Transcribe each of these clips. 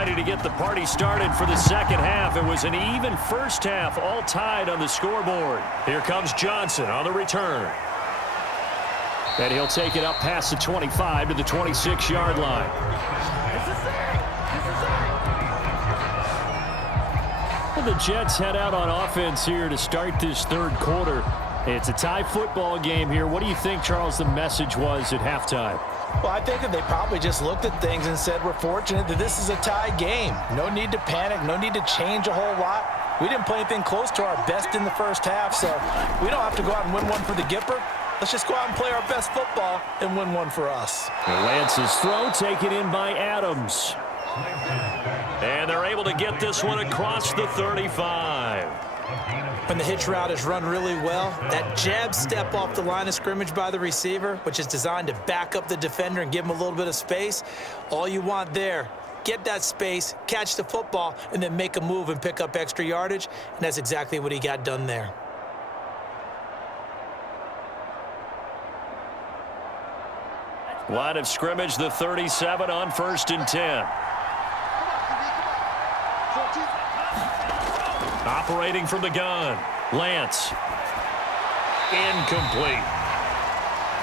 ready to get the party started for the second half. It was an even first half, all tied on the scoreboard. Here comes Johnson on the return. And he'll take it up past the 25 to the 26-yard line. Well, the Jets head out on offense here to start this third quarter. It's a tie football game here. What do you think, Charles, the message was at halftime? Well, I think that they probably just looked at things and said, we're fortunate that this is a tie game. No need to panic, no need to change a whole lot. We didn't play anything close to our best in the first half, so we don't have to go out and win one for the Gipper. Let's just go out and play our best football and win one for us. Lance's throw taken in by Adams. And they're able to get this one across the 35. When the hitch route is run really well, that jab step off the line of scrimmage by the receiver, which is designed to back up the defender and give him a little bit of space, all you want there, get that space, catch the football, and then make a move and pick up extra yardage, and that's exactly what he got done there. Line of scrimmage, the 37 on 1st and 10. Operating from the gun, Lance. Incomplete.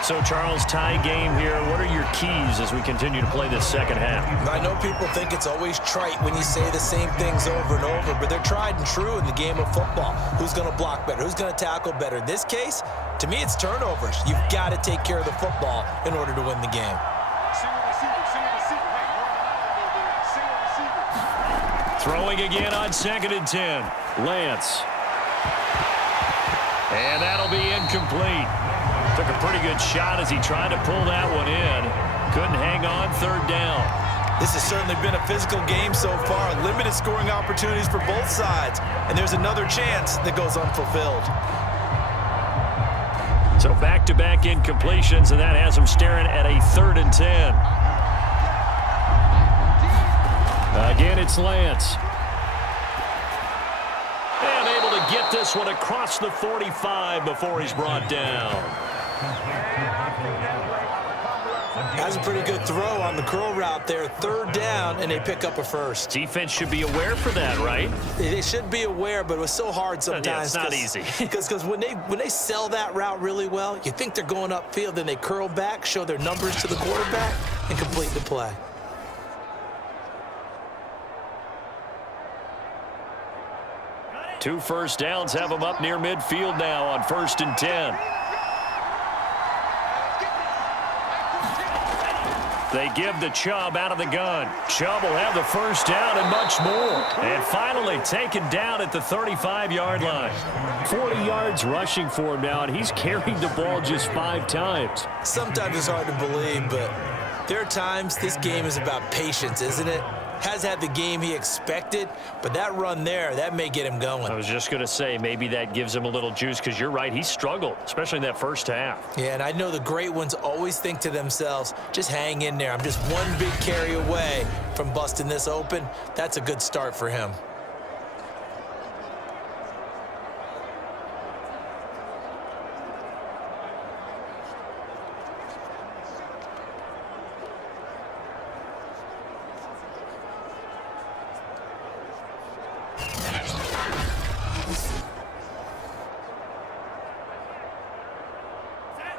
So, Charles, tie game here. What are your keys as we continue to play this second half? I know people think it's always trite when you say the same things over and over, but they're tried and true in the game of football. Who's going to block better? Who's going to tackle better? In this case, to me, it's turnovers. You've got to take care of the football in order to win the game. Throwing again on 2nd and 10. Lance. And that'll be incomplete. Took a pretty good shot as he tried to pull that one in. Couldn't hang on 3rd down. This has certainly been a physical game so far. Limited scoring opportunities for both sides. And there's another chance that goes unfulfilled. So back-to-back incompletions, and that has him staring at a 3rd and 10. Again, it's Lance. And able to get this one across the 45 before he's brought down. That's a pretty good throw on the curl route there. 3rd down, and they pick up a first. Defense should be aware for that, right? They should be aware, but it was so hard sometimes. Yeah, it's not easy. Because when they sell that route really well, you think they're going upfield, then they curl back, show their numbers to the quarterback, and complete the play. Two first downs have him up near midfield now on 1st and 10. They give the Chubb out of the gun. Chubb will have the first down and much more. And finally taken down at the 35-yard line. 40 yards rushing for him now, and he's carried the ball just 5 times. Sometimes it's hard to believe, but there are times this game is about patience, isn't it? Has had the game he expected, but that run there, that may get him going. I was just going to say, maybe that gives him a little juice, because you're right, he struggled, especially in that first half. Yeah, and I know the great ones always think to themselves, just hang in there. I'm just one big carry away from busting this open. That's a good start for him.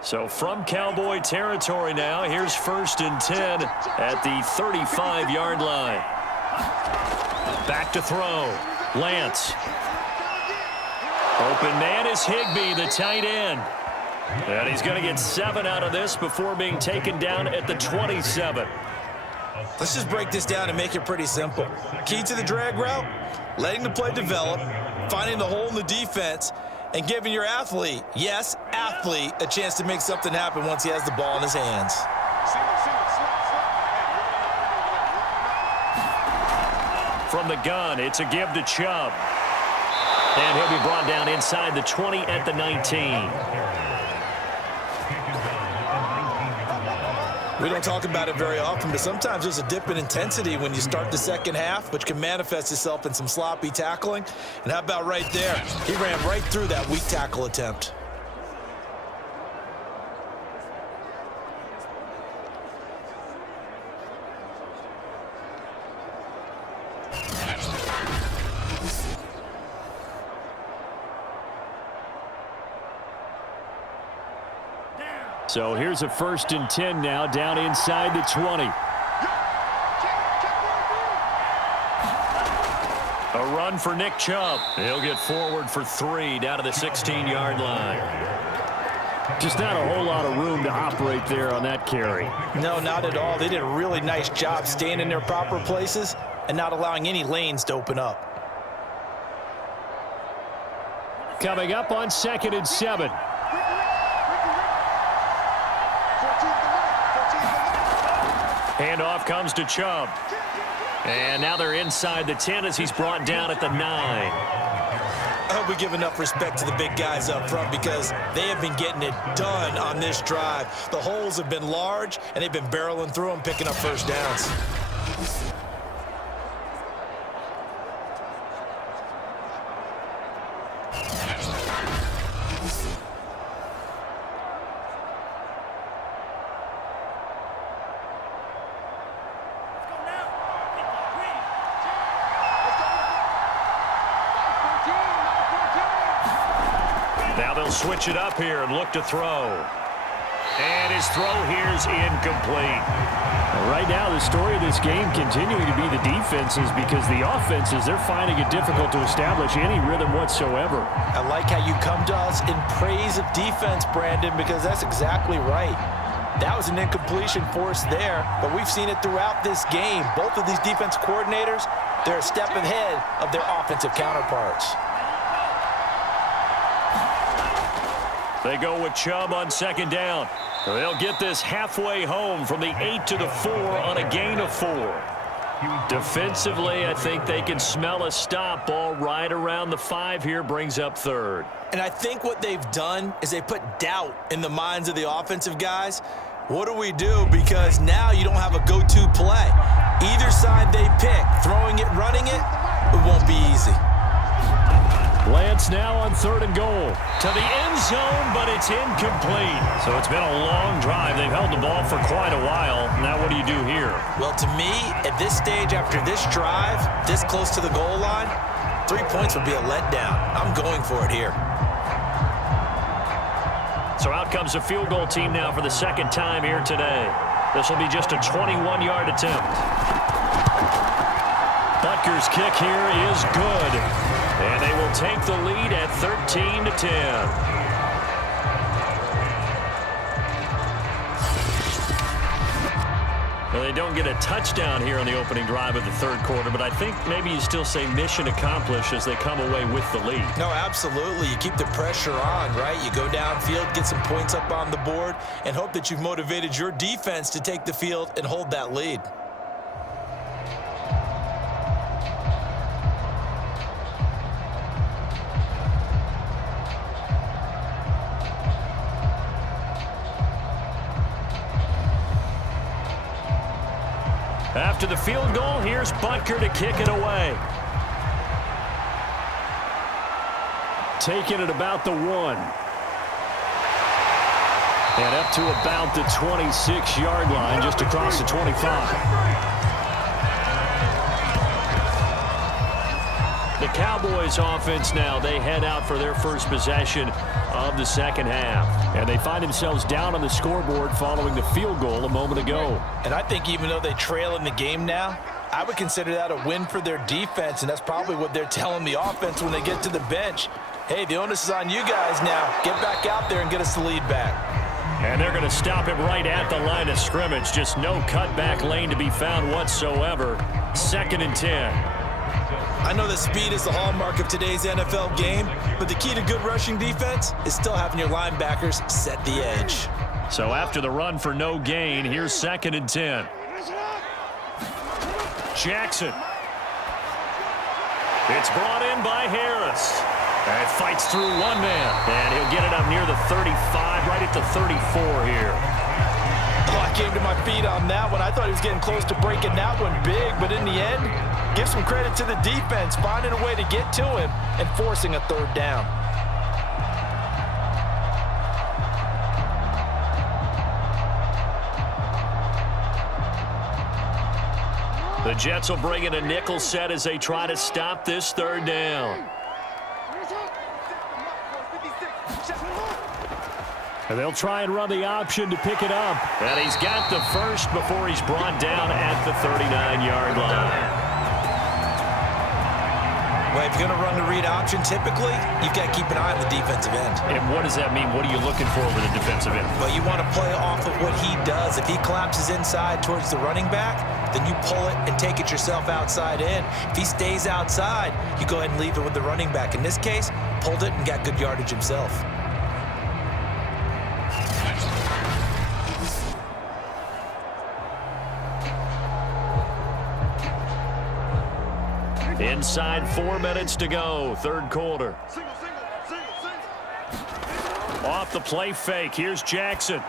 So from Cowboy territory now, here's 1st and 10 at the 35-yard line. Back to throw. Lance. Open man is Higbee, the tight end. And he's going to get 7 out of this before being taken down at the 27. Let's just break this down and make it pretty simple. Key to the drag route, letting the play develop, finding the hole in the defense, and giving your athlete, yes, athlete, a chance to make something happen once he has the ball in his hands. From the gun, it's a give to Chubb. And he'll be brought down inside the 20 at the 19. We don't talk about it very often, but sometimes there's a dip in intensity when you start the second half, which can manifest itself in some sloppy tackling. And how about right there? He ran right through that weak tackle attempt. So here's a 1st and 10 now, down inside the 20. A run for Nick Chubb. He'll get forward for 3 down to the 16-yard line. Just not a whole lot of room to operate there on that carry. No, not at all. They did a really nice job staying in their proper places and not allowing any lanes to open up. Coming up on 2nd and 7. Handoff comes to Chubb. And now they're inside the 10 as he's brought down at the 9. I hope we give enough respect to the big guys up front because they have been getting it done on this drive. The holes have been large, and they've been barreling through them, picking up first downs. Now they'll switch it up here and look to throw. And his throw here is incomplete. Right now, the story of this game continuing to be the defenses because the offenses, they're finding it difficult to establish any rhythm whatsoever. I like how you come to us in praise of defense, Brandon, because that's exactly right. That was an incompletion force there, but we've seen it throughout this game. Both of these defense coordinators, they're a step ahead of their offensive counterparts. They go with Chubb on 2nd down. They'll get this halfway home from the 8 to the 4 on a gain of 4. Defensively, I think they can smell a stop. Ball right around the 5 here, brings up 3rd. And I think what they've done is they put doubt in the minds of the offensive guys. What do we do? Because now you don't have a go-to play. Either side they pick, throwing it, running it, it won't be easy. Lance now on 3rd and goal. To the end zone, but it's incomplete. So it's been a long drive. They've held the ball for quite a while. Now what do you do here? Well, to me, at this stage after this drive, this close to the goal line, 3 points would be a letdown. I'm going for it here. So out comes a field goal team now for the 2nd time here today. This will be just a 21-yard attempt. Butker's kick here is good. And they will take the lead at 13 to 10. Well, they don't get a touchdown here on the opening drive of the 3rd quarter, but I think maybe you still say mission accomplished as they come away with the lead. No, absolutely. You keep the pressure on, right? You go downfield, get some points up on the board, and hope that you've motivated your defense to take the field and hold that lead. After the field goal, here's Butker to kick it away. Taking it about the 1. And up to about the 26-yard line, just across the 25. The Cowboys offense now, they head out for their first possession of the 2nd half. And they find themselves down on the scoreboard following the field goal a moment ago. And I think even though they trail in the game now, I would consider that a win for their defense, and that's probably what they're telling the offense when they get to the bench. Hey, the onus is on you guys now. Get back out there and get us the lead back. And they're going to stop him right at the line of scrimmage. Just no cutback lane to be found whatsoever. 2nd and 10. I know that speed is the hallmark of today's NFL game, but the key to good rushing defense is still having your linebackers set the edge. So after the run for no gain, here's 2nd and 10. Jackson. It's brought in by Harris. And it fights through one man. And he'll get it up near the 35, right at the 34 here. Oh, I came to my feet on that one. I thought he was getting close to breaking that one big, but in the end, give some credit to the defense, finding a way to get to him and forcing a 3rd down. The Jets will bring in a nickel set as they try to stop this 3rd down. And they'll try and run the option to pick it up. And he's got the first before he's brought down at the 39-yard line. Well, if you're going to run the read option, typically, you've got to keep an eye on the defensive end. And what does that mean? What are you looking for with the defensive end? Well, you want to play off of what he does. If he collapses inside towards the running back, then you pull it and take it yourself outside in. If he stays outside, you go ahead and leave it with the running back. In this case, pulled it and got good yardage himself. Inside 4 minutes to go, third quarter. Off the play fake, here's Jackson.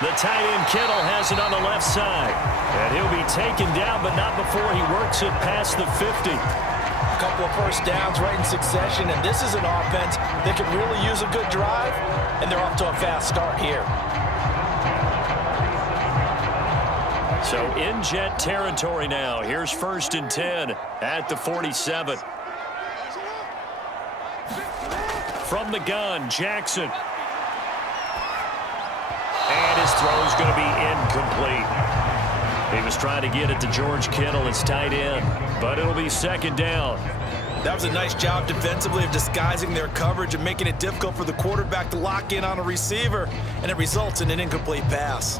The tight end Kittle has it on the left side. And he'll be taken down, but not before he works it past the 50. A couple of first downs right in succession, and this is an offense that could really use a good drive, and they're off to a fast start here. So in Jet territory now. Here's 1st and 10 at the 47. From the gun, Jackson. And his throw's going to be incomplete. He was trying to get it to George Kittle, his tight end, but it'll be 2nd down. That was a nice job defensively of disguising their coverage and making it difficult for the quarterback to lock in on a receiver, and it results in an incomplete pass.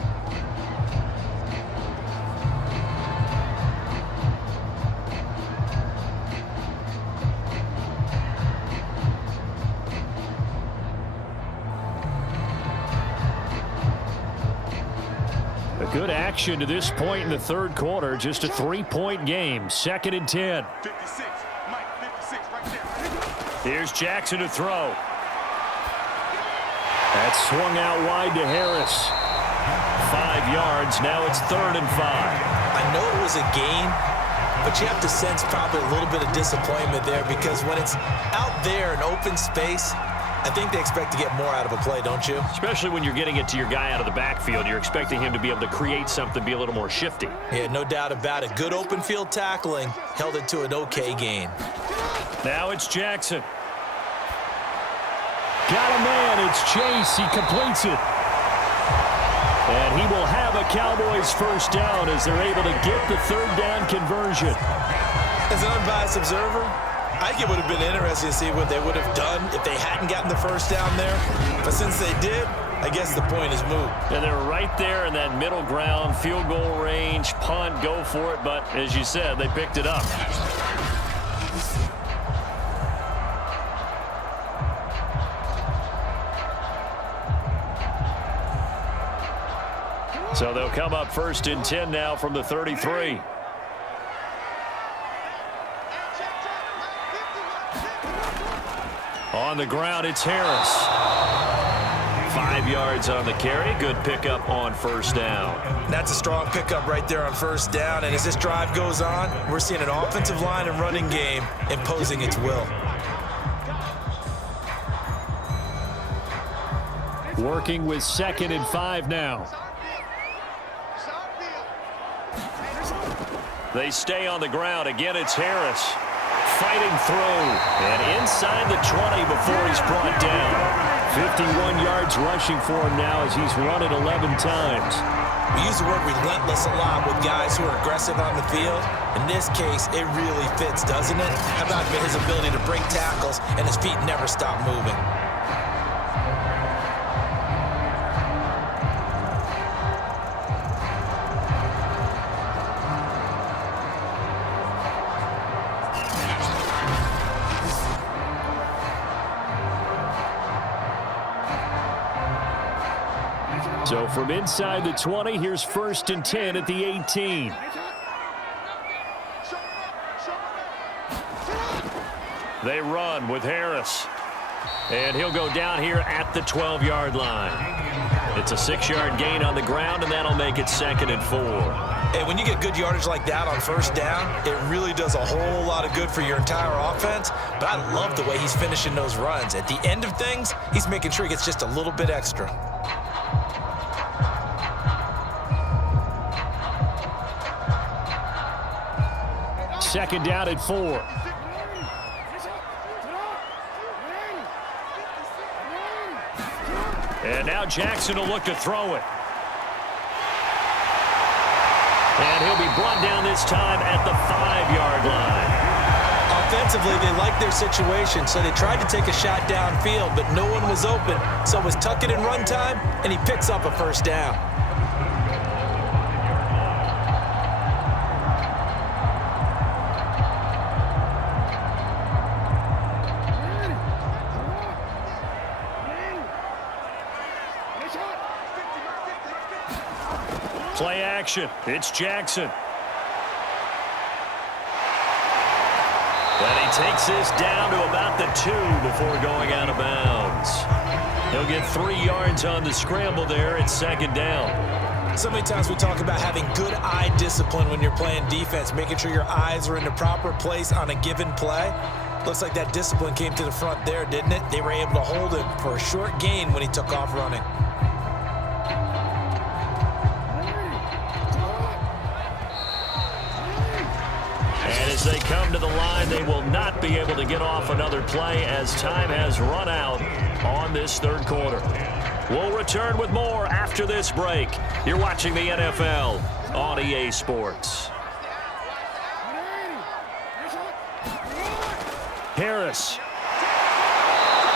Good action to this point in the third quarter. Just a 3-point game. 2nd and 10. 56, Mike, 56 right there. Here's Jackson to throw. That's swung out wide to Harris. 5 yards. Now it's 3rd and 5. I know it was a gain, but you have to sense probably a little bit of disappointment there, because when it's out there in open space, I think they expect to get more out of a play, don't you? Especially when you're getting it to your guy out of the backfield. You're expecting him to be able to create something, be a little more shifty. Yeah, no doubt about it. Good open field tackling held it to an okay gain. Now it's Jackson. Got a man. It's Chase. He completes it. And he will have a Cowboys first down as they're able to get the 3rd down conversion. As an unbiased observer, I think it would have been interesting to see what they would have done if they hadn't gotten the first down there. But since they did, I guess the point is moot. And they're right there in that middle ground, field goal range, punt, go for it. But as you said, they picked it up. So they'll come up 1st and 10 now from the 33. On the ground, it's Harris. 5 yards on the carry. Good pickup on 1st down. That's a strong pickup right there on 1st down. And as this drive goes on, we're seeing an offensive line and running game imposing its will. Working with 2nd and 5 now. They stay on the ground. Again, it's Harris. Fighting through. And inside the 20 before he's brought down. 51 yards rushing for him now as he's run it 11 times. We use the word relentless a lot with guys who are aggressive on the field. In this case, it really fits, doesn't it? How about his ability to break tackles and his feet never stop moving? So from inside the 20, here's 1st and 10 at the 18. They run with Harris. And he'll go down here at the 12-yard line. It's a 6-yard gain on the ground, and that'll make it 2nd and 4. Hey, when you get good yardage like that on 1st down, it really does a whole lot of good for your entire offense. But I love the way he's finishing those runs. At the end of things, he's making sure he gets just a little bit extra. Second down at 4. And now Jackson will look to throw it. And he'll be brought down this time at the 5-yard line. Offensively, they liked their situation, so they tried to take a shot downfield, but no one was open. So it was tuck it and run time, and he picks up a first down. Play action. It's Jackson. And he takes this down to about the 2 before going out of bounds. He'll get 3 yards on the scramble there. It's second down. So many times we talk about having good eye discipline when you're playing defense, making sure your eyes are in the proper place on a given play. Looks like that discipline came to the front there, didn't it? They were able to hold him for a short gain when he took off running. And as they come to the line, they will not be able to get off another play as time has run out on this third quarter. We'll return with more after this break. You're watching the NFL on EA Sports. Harris.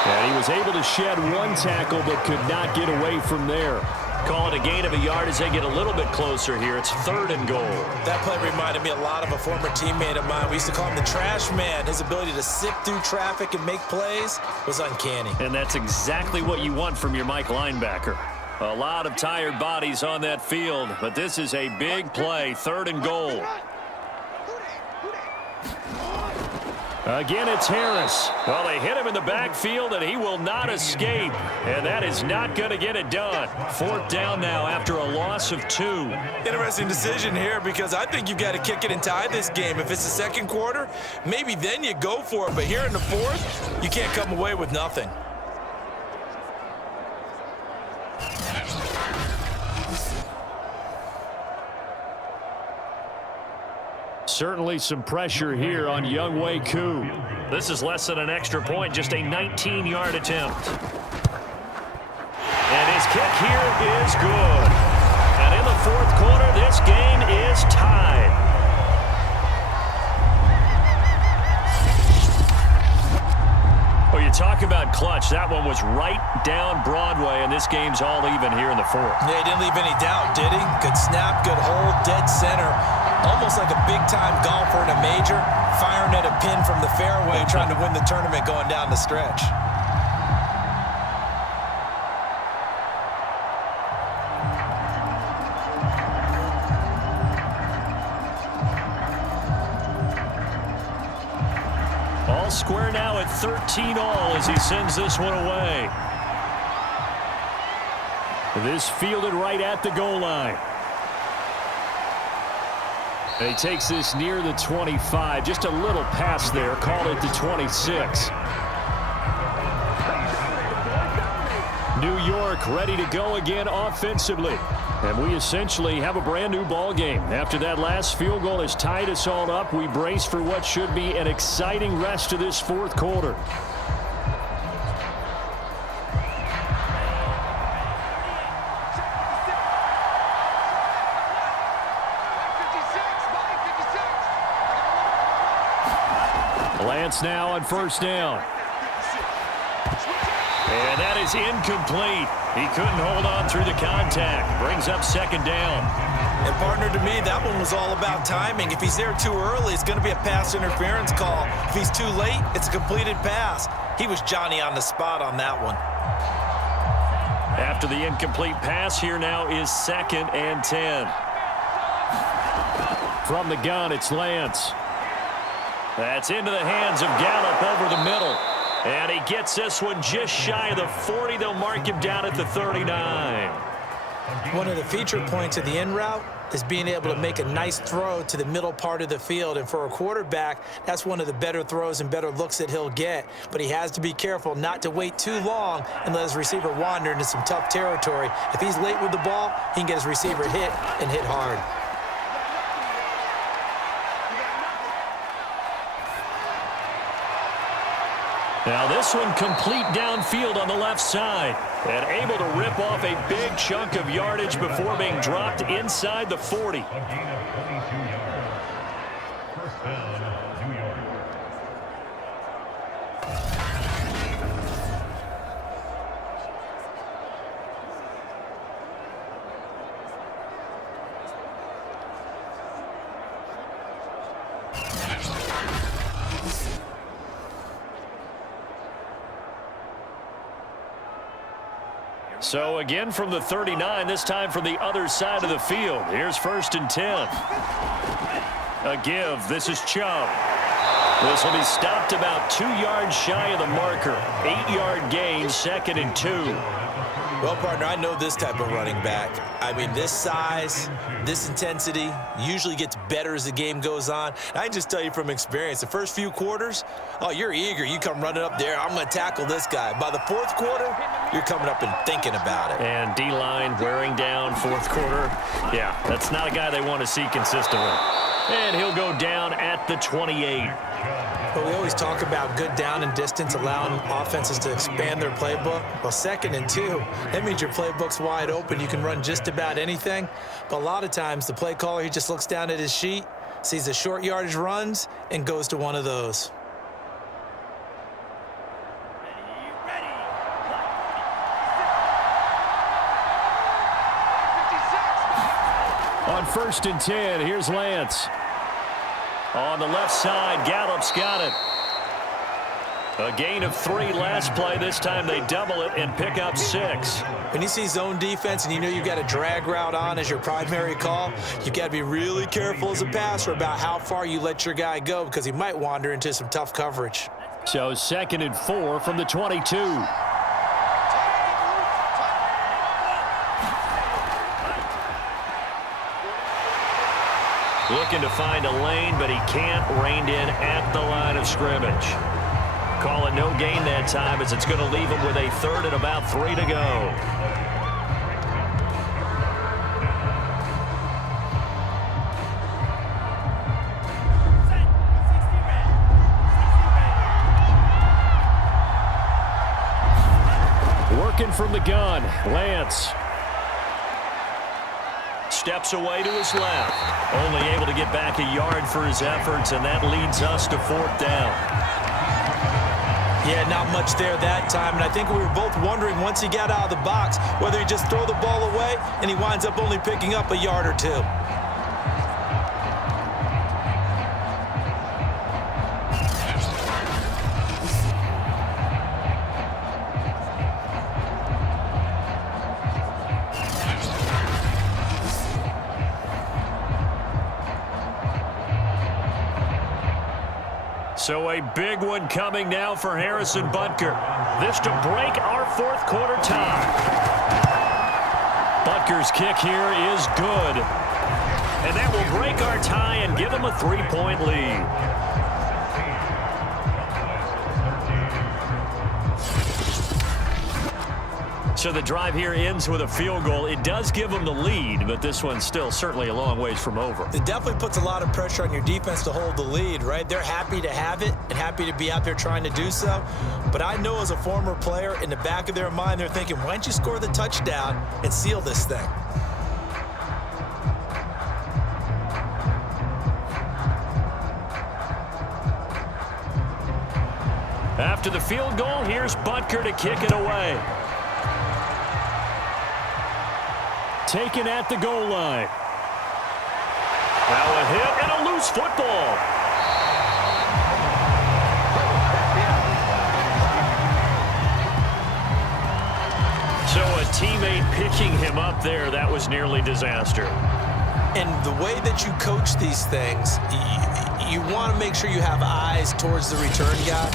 And he was able to shed 1 tackle but could not get away from there. Call it a gain of a yard as they get a little bit closer here. It's 3rd and goal. That play reminded me a lot of a former teammate of mine. We used to call him the trash man. His ability to sift through traffic and make plays was uncanny. And that's exactly what you want from your Mike linebacker. A lot of tired bodies on that field, but this is a big play. 3rd and goal. Again, it's Harris. Well, they hit him in the backfield, and he will not escape. And that is not going to get it done. 4th down now after a loss of 2. Interesting decision here because I think you've got to kick it and tie this game. If it's the second quarter, maybe then you go for it. But here in the 4th, you can't come away with nothing. Certainly some pressure here on Younghoe Koo. This is less than an extra point, just a 19-yard attempt. And his kick here is good. And in the 4th quarter, this game is tied. Well, you talk about clutch. That one was right down Broadway, and this game's all even here in the 4th. Yeah, he didn't leave any doubt, did he? Good snap, good hold, dead center. Almost like a big-time golfer in a major, firing at a pin from the fairway, trying to win the tournament going down the stretch. All square now at 13 all as he sends this one away. This fielded right at the goal line. And he takes this near the 25. Just a little pass there. Called it the 26. New York ready to go again offensively. And we essentially have a brand new ball game. After that last field goal has tied us all up, we brace for what should be an exciting rest of this 4th quarter. Lance now on 1st down. And that is incomplete. He couldn't hold on through the contact. Brings up 2nd down. And partner, to me, that one was all about timing. If he's there too early, it's going to be a pass interference call. If he's too late, it's a completed pass. He was Johnny on the spot on that one. After the incomplete pass, here now is 2nd and 10. From the gun, it's Lance. That's into the hands of Gallup over the middle. And he gets this one just shy of the 40. They'll mark him down at the 39. One of the feature points of the in route is being able to make a nice throw to the middle part of the field. And for a quarterback, that's one of the better throws and better looks that he'll get. But he has to be careful not to wait too long and let his receiver wander into some tough territory. If he's late with the ball, he can get his receiver hit and hit hard. Now this one complete downfield on the left side. And able to rip off a big chunk of yardage before being dropped inside the 40. So again from the 39, this time from the other side of the field. Here's 1st and 10. A give. This is Chubb. This will be stopped about 2 yards shy of the marker. 8-yard gain, 2nd and 2. Well, partner, I know this type of running back. I mean, this size, this intensity usually gets better as the game goes on. And I can just tell you from experience, the first few quarters, oh, you're eager. You come running up there, I'm going to tackle this guy. By the 4th quarter, you're coming up and thinking about it. And D-line wearing down 4th quarter. Yeah, that's not a guy they want to see consistently. And he'll go down at the 28. But we always talk about good down and distance, allowing offenses to expand their playbook. Well, 2nd and 2, that means your playbook's wide open. You can run just about anything. But a lot of times, the play caller, he just looks down at his sheet, sees the short yardage runs, and goes to one of those. On 1st and 10, here's Lance. On the left side, Gallup's got it. A gain of 3 last play. This time they double it and pick up 6. When you see zone defense and you know you've got a drag route on as your primary call, you've got to be really careful as a passer about how far you let your guy go because he might wander into some tough coverage. So 2nd and 4 from the 22. Looking to find a lane, but he can't. Reined in at the line of scrimmage. Call it no gain that time as it's going to leave him with a 3rd and about 3 to go. Working from the gun, Lance. Steps away to his left. Only able to get back a yard for his efforts, and that leads us to 4th down. Yeah, not much there that time, and I think we were both wondering once he got out of the box whether he just throw the ball away and he winds up only picking up a yard or 2. So a big one coming now for Harrison Butker. This to break our 4th quarter tie. Butker's kick here is good. And that will break our tie and give him a 3-point lead. So the drive here ends with a field goal. It does give them the lead, but this one's still certainly a long ways from over. It definitely puts a lot of pressure on your defense to hold the lead, right? They're happy to have it and happy to be out there trying to do so. But I know as a former player, in the back of their mind, they're thinking, why don't you score the touchdown and seal this thing? After the field goal, here's Butker to kick it away. Taken at the goal line. Now a hit and a loose football. So a teammate picking him up there, that was nearly disaster. And the way that you coach these things, you want to make sure you have eyes towards the return guy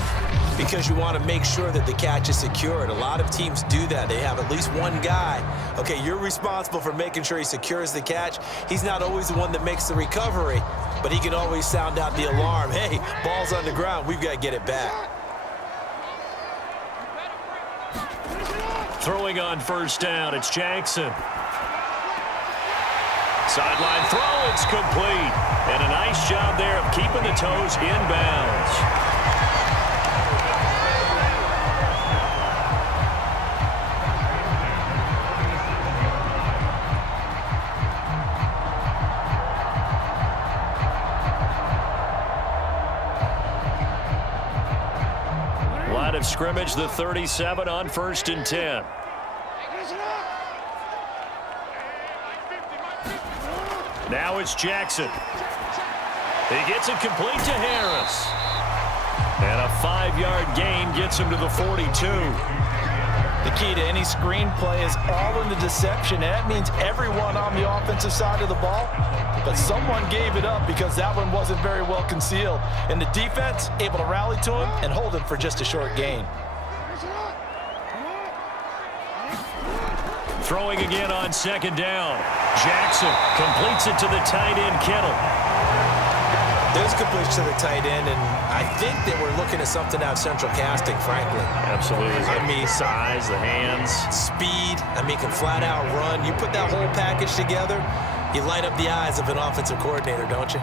because you want to make sure that the catch is secured. A lot of teams do that. They have at least one guy. Okay, you're responsible for making sure he secures the catch. He's not always the one that makes the recovery, but he can always sound out the alarm. Hey, ball's on the ground. We've got to get it back. Throwing on 1st down, it's Jackson. Sideline throw, it's complete. And a nice job there of keeping the toes in bounds. scrimmage, the 37 on 1st and 10. Now it's Jackson. He gets it complete to Harris. And a 5-yard gain gets him to the 42. The key to any screen play is all in the deception. And that means everyone on the offensive side of the ball. But someone gave it up because that one wasn't very well concealed. And the defense able to rally to him and hold him for just a short gain. Throwing again on 2nd down. Jackson completes it to the tight end, Kittle. There's completion to the tight end, and I think they were looking at something out of central casting, frankly. Absolutely. I mean, size, the hands. Speed. I mean, can flat out run. You put that whole package together, you light up the eyes of an offensive coordinator, don't you?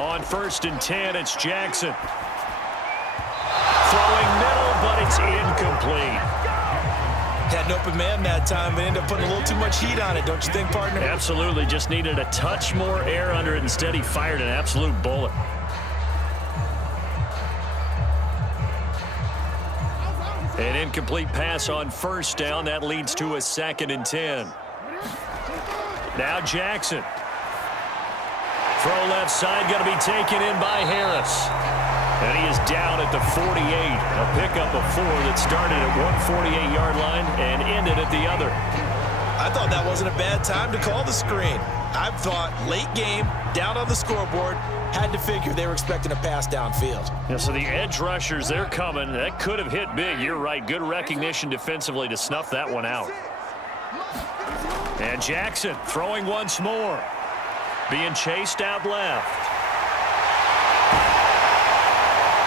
On 1st and 10, it's Jackson. Throwing middle, but it's incomplete. Had an open man that time, but ended up putting a little too much heat on it, don't you think, partner? Absolutely. Just needed a touch more air under it. Instead, he fired an absolute bullet. An incomplete pass on 1st down. That leads to a 2nd and 10. Now Jackson. Throw left side, going to be taken in by Harris. And he is down at the 48. A pickup of 4 that started at 148-yard line and ended at the other. I thought that wasn't a bad time to call the screen. I thought late game, down on the scoreboard, had to figure they were expecting a pass downfield. Yeah, so the edge rushers, they're coming. That could have hit big. You're right. Good recognition defensively to snuff that one out. And Jackson throwing once more. Being chased out left.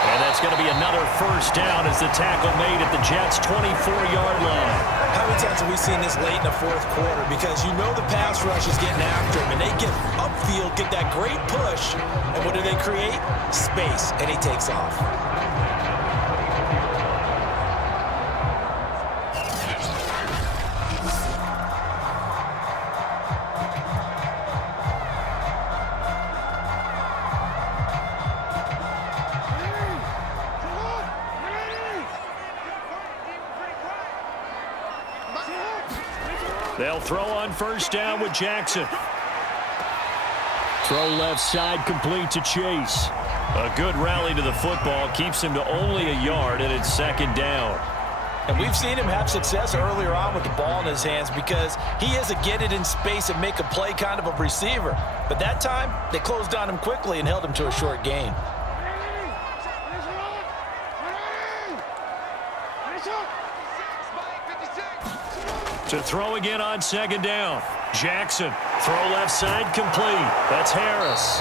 And that's going to be another 1st down as the tackle made at the Jets' 24-yard line. How many times have we seen this late in the 4th quarter? Because you know the pass rush is getting after him, and they get upfield, get that great push, and what do they create? Space, and he takes off. They'll throw on 1st down with Jackson. Throw left side complete to Chase. A good rally to the football keeps him to only a yard, and it's 2nd down. And we've seen him have success earlier on with the ball in his hands because he is a get it in space and make a play kind of a receiver. But that time, they closed on him quickly and held him to a short gain. To throw again on 2nd down. Jackson, throw left side complete. That's Harris.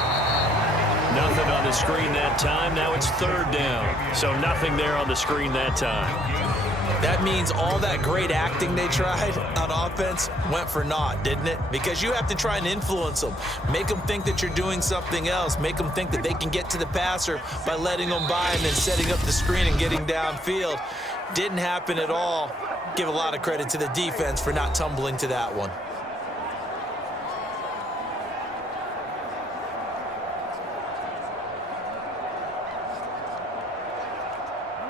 Nothing on the screen that time. Now it's 3rd down. So nothing there on the screen that time. That means all that great acting they tried on offense went for naught, didn't it? Because you have to try and influence them. Make them think that you're doing something else. Make them think that they can get to the passer by letting them by and then setting up the screen and getting downfield. Didn't happen at all. Give a lot of credit to the defense for not tumbling to that one.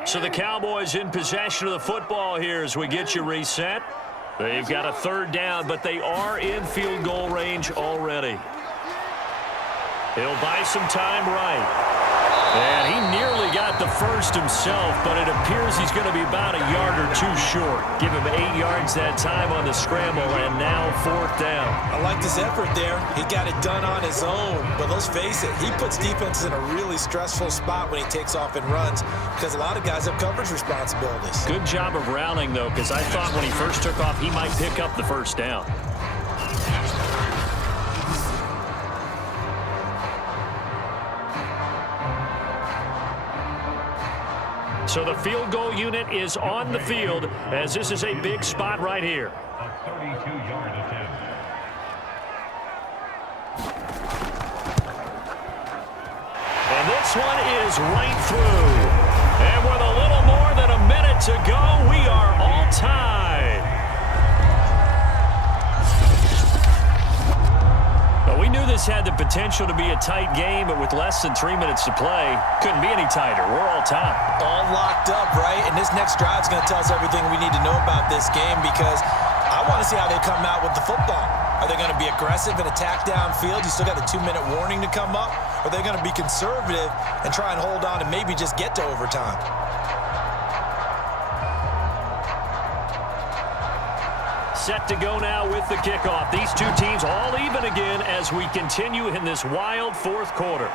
So the Cowboys in possession of the football here as we get you reset. They've got a 3rd down, but they are in field goal range already. He'll buy some time right. And he nearly got the first himself, but it appears he's going to be about a yard or 2 short. Give him 8 yards that time on the scramble, and now 4th down. I like this effort there. He got it done on his own, but let's face it, he puts defenses in a really stressful spot when he takes off and runs because a lot of guys have coverage responsibilities. Good job of rounding, though, because I thought when he first took off, he might pick up the 1st down. So the field goal unit is on the field as this is a big spot right here. A 32-yard attempt. And this one is right through. And with a little more than a minute to go, we are all tied. Well, we knew this had the potential to be a tight game, but with less than 3 minutes to play, couldn't be any tighter. We're all tied. All locked up, right? And this next drive is going to tell us everything we need to know about this game because I want to see how they come out with the football. Are they going to be aggressive and attack downfield? You still got the 2-minute warning to come up? Or are they going to be conservative and try and hold on and maybe just get to overtime? Set to go now with the kickoff. These two teams all even again as we continue in this wild fourth quarter.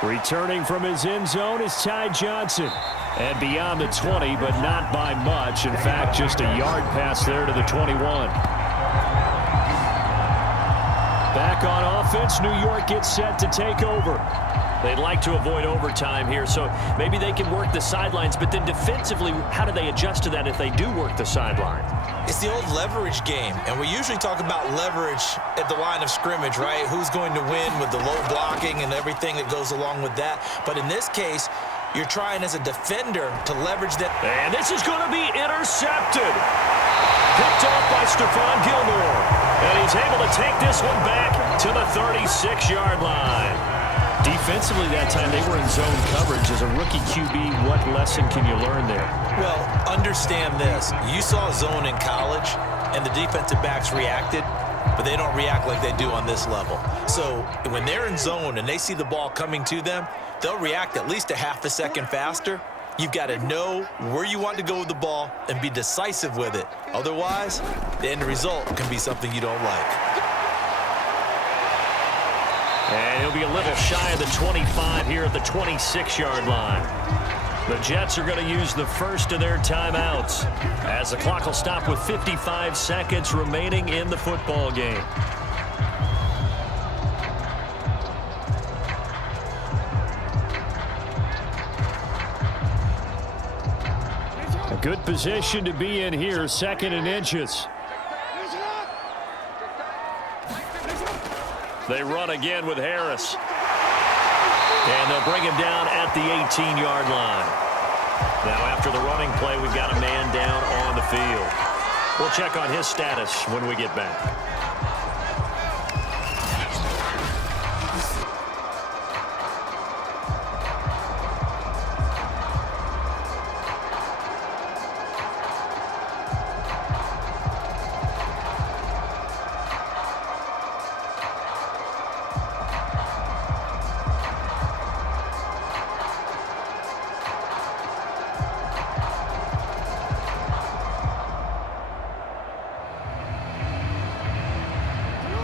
Returning from his end zone is Ty Johnson. And beyond the 20, but not by much. In fact, just a yard pass there to the 21. Back on offense, New York gets set to take over. They'd like to avoid overtime here, so maybe they can work the sidelines, but then defensively, how do they adjust to that if they do work the sideline? It's the old leverage game, and we usually talk about leverage at the line of scrimmage, right? Who's going to win with the low blocking and everything that goes along with that. But in this case, you're trying as a defender to leverage that. And this is going to be intercepted. Picked off by Stephon Gilmore. And he's able to take this one back to the 36-yard line. Defensively that time, they were in zone coverage. As a rookie QB, what lesson can you learn there? Well, understand this. You saw zone in college, and the defensive backs reacted, but they don't react like they do on this level. So when they're in zone and they see the ball coming to them, they'll react at least a half a second faster. You've got to know where you want to go with the ball and be decisive with it. Otherwise, the end result can be something you don't like. And he'll be a little shy of the 25 here at the 26-yard line. The Jets are going to use the first of their timeouts as the clock will stop with 55 seconds remaining in the football game. A good position to be in here, 2nd and inches. They run again with Harris. And they'll bring him down at the 18-yard line. Now after the running play, we've got a man down on the field. We'll check on his status when we get back.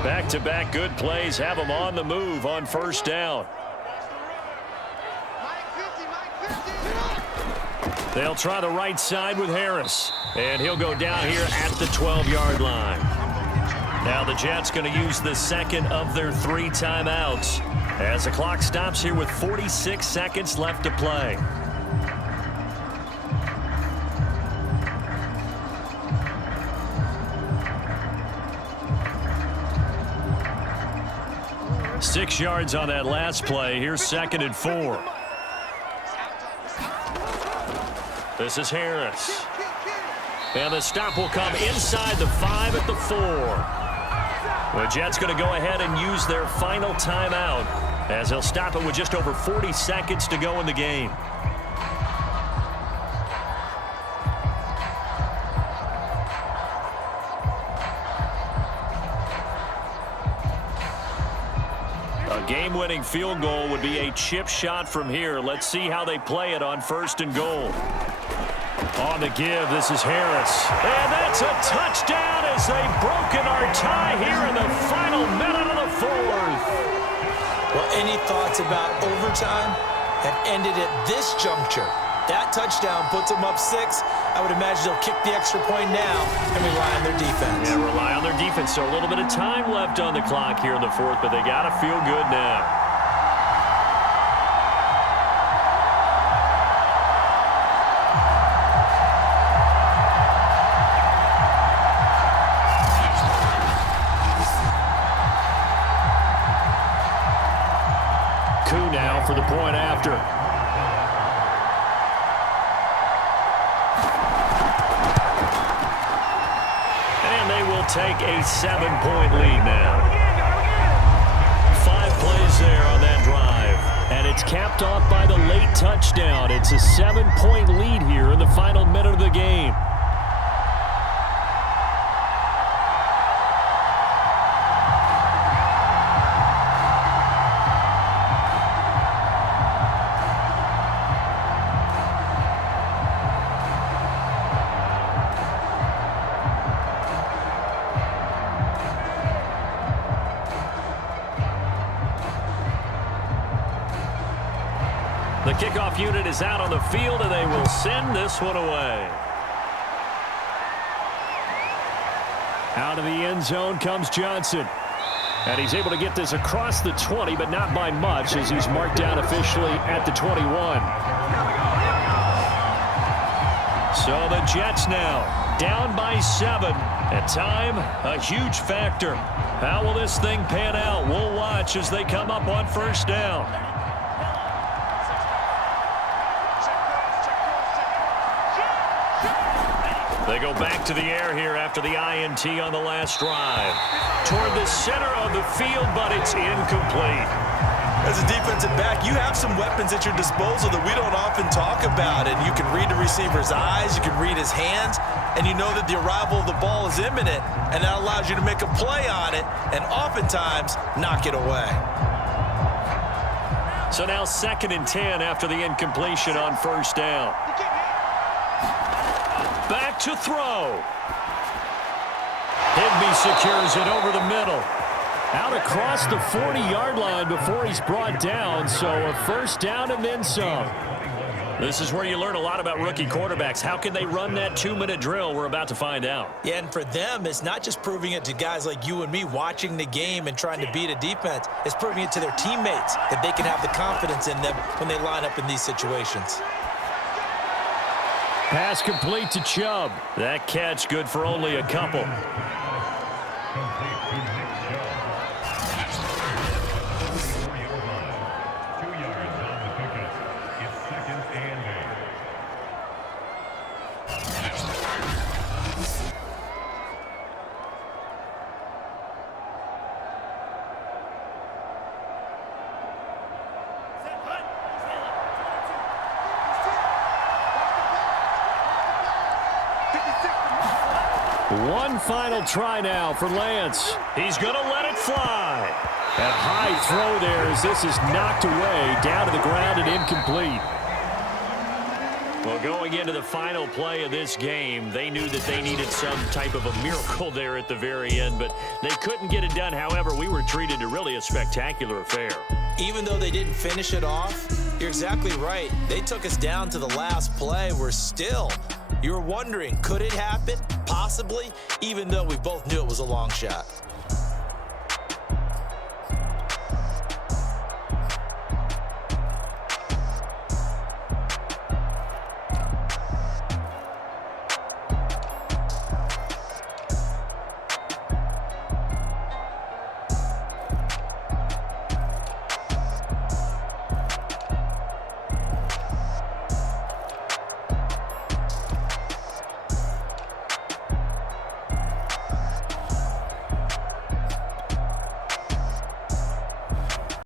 Back-to-back good plays have them on the move on first down. They'll try the right side with Harris. And he'll go down here at the 12-yard line. Now the Jets going to use the second of their 3 timeouts as the clock stops here with 46 seconds left to play. Six yards on that last play. Here's 2nd and 4. This is Harris. And the stop will come inside the 5 at the 4. The Jets going to go ahead and use their final timeout as they'll stop it with just over 40 seconds to go in the game. A game-winning field goal would be a chip shot from here. Let's see how they play it on 1st and goal. On the give, this is Harris. And that's a touchdown as they've broken our tie here in the final minute of the 4th. Well, any thoughts about overtime have ended at this juncture. That touchdown puts them up 6. I would imagine they'll kick the extra point now and rely on their defense. Yeah, rely on their defense. So a little bit of time left on the clock here in the 4th, but they got to feel good now. Coup now for the point after. Take a 7-point lead now. scores there on that drive. And it's capped off by the late touchdown. It's a 7-point lead here in the final minute of the game. The kickoff unit is out on the field, and they will send this one away. Out of the end zone comes Johnson. And he's able to get this across the 20, but not by much, as he's marked down officially at the 21. So the Jets now down by 7. At time, a huge factor. How will this thing pan out? We'll watch as they come up on first down. They go back to the air here after the INT on the last drive. Toward the center of the field, but it's incomplete. As a defensive back, you have some weapons at your disposal that we don't often talk about. And you can read the receiver's eyes, you can read his hands, and you know that the arrival of the ball is imminent, and that allows you to make a play on it and oftentimes knock it away. So now 2nd and 10 after the incompletion on first down. Back to throw. Higbee secures it over the middle. Out across the 40-yard line before he's brought down, so a first down and then some. This is where you learn a lot about rookie quarterbacks. How can they run that 2-minute drill? We're about to find out. Yeah, and for them, it's not just proving it to guys like you and me watching the game and trying to beat a defense. It's proving it to their teammates that they can have the confidence in them when they line up in these situations. Pass complete to Chubb. That catch good for only a couple. Complete to Nick Chubb. 4-yard line. 2 yards on the pickup. It's 2nd and 8. One final try now for Lance. He's going to let it fly. A high throw there as this is knocked away, down to the ground and incomplete. Well, going into the final play of this game, they knew that they needed some type of a miracle there at the very end, but they couldn't get it done. However, we were treated to really a spectacular affair. Even though they didn't finish it off, you're exactly right. They took us down to the last play. You were wondering, could it happen? Possibly, even though we both knew it was a long shot.